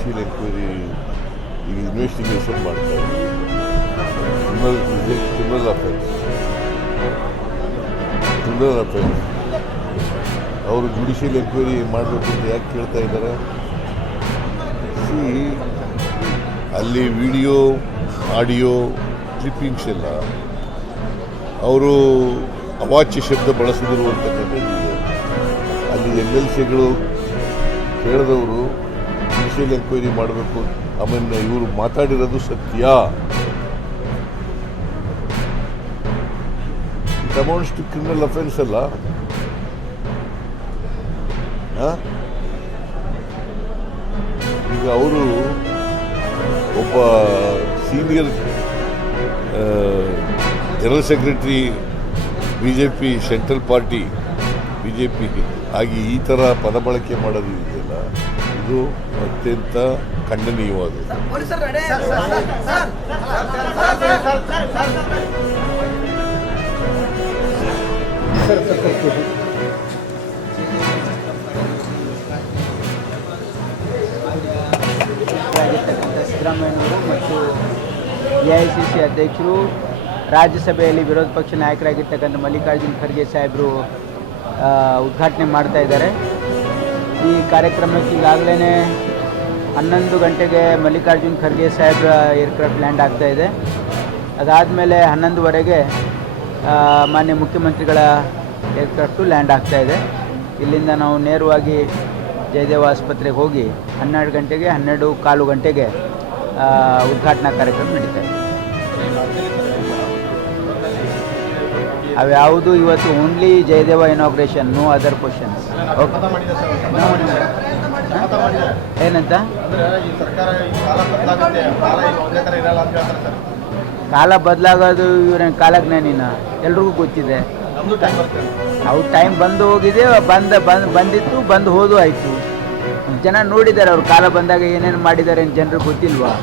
Judicial enquiry ಈಗ investigation ಮಾಡ್ತಾ ಇದ್ದೀವಿ. ಕ್ರಿಮಿನಲ್ ಅಫೆನ್ಸ್ ಅವರು ಜುಡಿಷಿಯಲ್ ಎಂಕ್ವೈರಿ ಮಾಡಬೇಕು ಅಂತ ಯಾಕೆ ಕೇಳ್ತಾ ಇದ್ದಾರೆ? ಅಲ್ಲಿ ವಿಡಿಯೋ ಆಡಿಯೋ ಕ್ಲಿಪ್ಪಿಂಗ್ಸ್ ಎಲ್ಲ ಅವರು ಅವಾಚ್ಯ ಶಬ್ದ ಬಳಸಿದರು ಅಂತಕ್ಕಂಥದ್ದು ಇದೆ. ಅಲ್ಲಿ MLCಗಳು ಕೇಳಿದವರು ಜುಡಿಷಿಯಲ್ ಎಂಕ್ವೈರಿ ಮಾಡಬೇಕು. ಆಮೇಲೆ ಇವರು ಮಾತಾಡಿರೋದು ಸತ್ಯ. It amounts to criminal offence ಅಲ್ಲ. ಈಗ ಅವರು ಒಬ್ಬ senior general secretary BJP central party BJP ಆಗಿ ಈ ಥರ ಪದ ಬಳಕೆ ಮಾಡೋದು ಇದೆಯಲ್ಲ, ಇದು ಅತ್ಯಂತ ಖಂಡನೀಯವಾದದ್ದು. ಸಿದ್ದರಾಮಯ್ಯನವರು ಮತ್ತು AICC ಅಧ್ಯಕ್ಷರು, ರಾಜ್ಯಸಭೆಯಲ್ಲಿ ವಿರೋಧ ಪಕ್ಷ ನಾಯಕರಾಗಿರ್ತಕ್ಕಂಥ ಮಲ್ಲಿಕಾರ್ಜುನ್ ಖರ್ಗೆ ಸಾಹೇಬರು ಉದ್ಘಾಟನೆ ಮಾಡ್ತಾ ಇದ್ದಾರೆ. ಈ ಕಾರ್ಯಕ್ರಮಕ್ಕೆ ಈಗಾಗಲೇ 11 ಗಂಟೆಗೆ ಮಲ್ಲಿಕಾರ್ಜುನ್ ಖರ್ಗೆ ಸಾಹೇಬ್ರ ಏರ್ಕ್ರಾಫ್ಟ್ ಲ್ಯಾಂಡ್ ಆಗ್ತಾ ಇದೆ. ಅದಾದಮೇಲೆ 11ವರೆಗೆ ಮಾನ್ಯ ಮುಖ್ಯಮಂತ್ರಿಗಳ ಏರ್ಕ್ರಾಫ್ಟು ಲ್ಯಾಂಡ್ ಆಗ್ತಾ ಇದೆ. ಇಲ್ಲಿಂದ ನಾವು ನೇರವಾಗಿ ಜಯದೇವ ಆಸ್ಪತ್ರೆಗೆ ಹೋಗಿ 12 ಗಂಟೆಗೆ 12:15 ಗಂಟೆಗೆ ಉದ್ಘಾಟನಾ ಕಾರ್ಯಕ್ರಮ ನಡೀತಾ ಇದೆ. ಅವ್ಯಾವುದು ಇವತ್ತು only Jayadeva inauguration, no other questions. ಏನಂತ ಕಾಲ ಬದಲಾಗೋದು ಇವ್ರೇನು ಕಾಲಜ್ಞಾನಿನ? ಎಲ್ರಿಗೂ ಗೊತ್ತಿದೆ. ಅವ್ರ ಟೈಮ್ ಬಂದು ಹೋಗಿದೆ, ಬಂದಿತ್ತು, ಬಂದು ಹೋದು ಆಯಿತು. ಜನ ನೋಡಿದ್ದಾರೆ, ಅವ್ರು ಕಾಲ ಬಂದಾಗ ಏನೇನು ಮಾಡಿದ್ದಾರೆ ಜನರಿಗೆ ಗೊತ್ತಿಲ್ವಾ?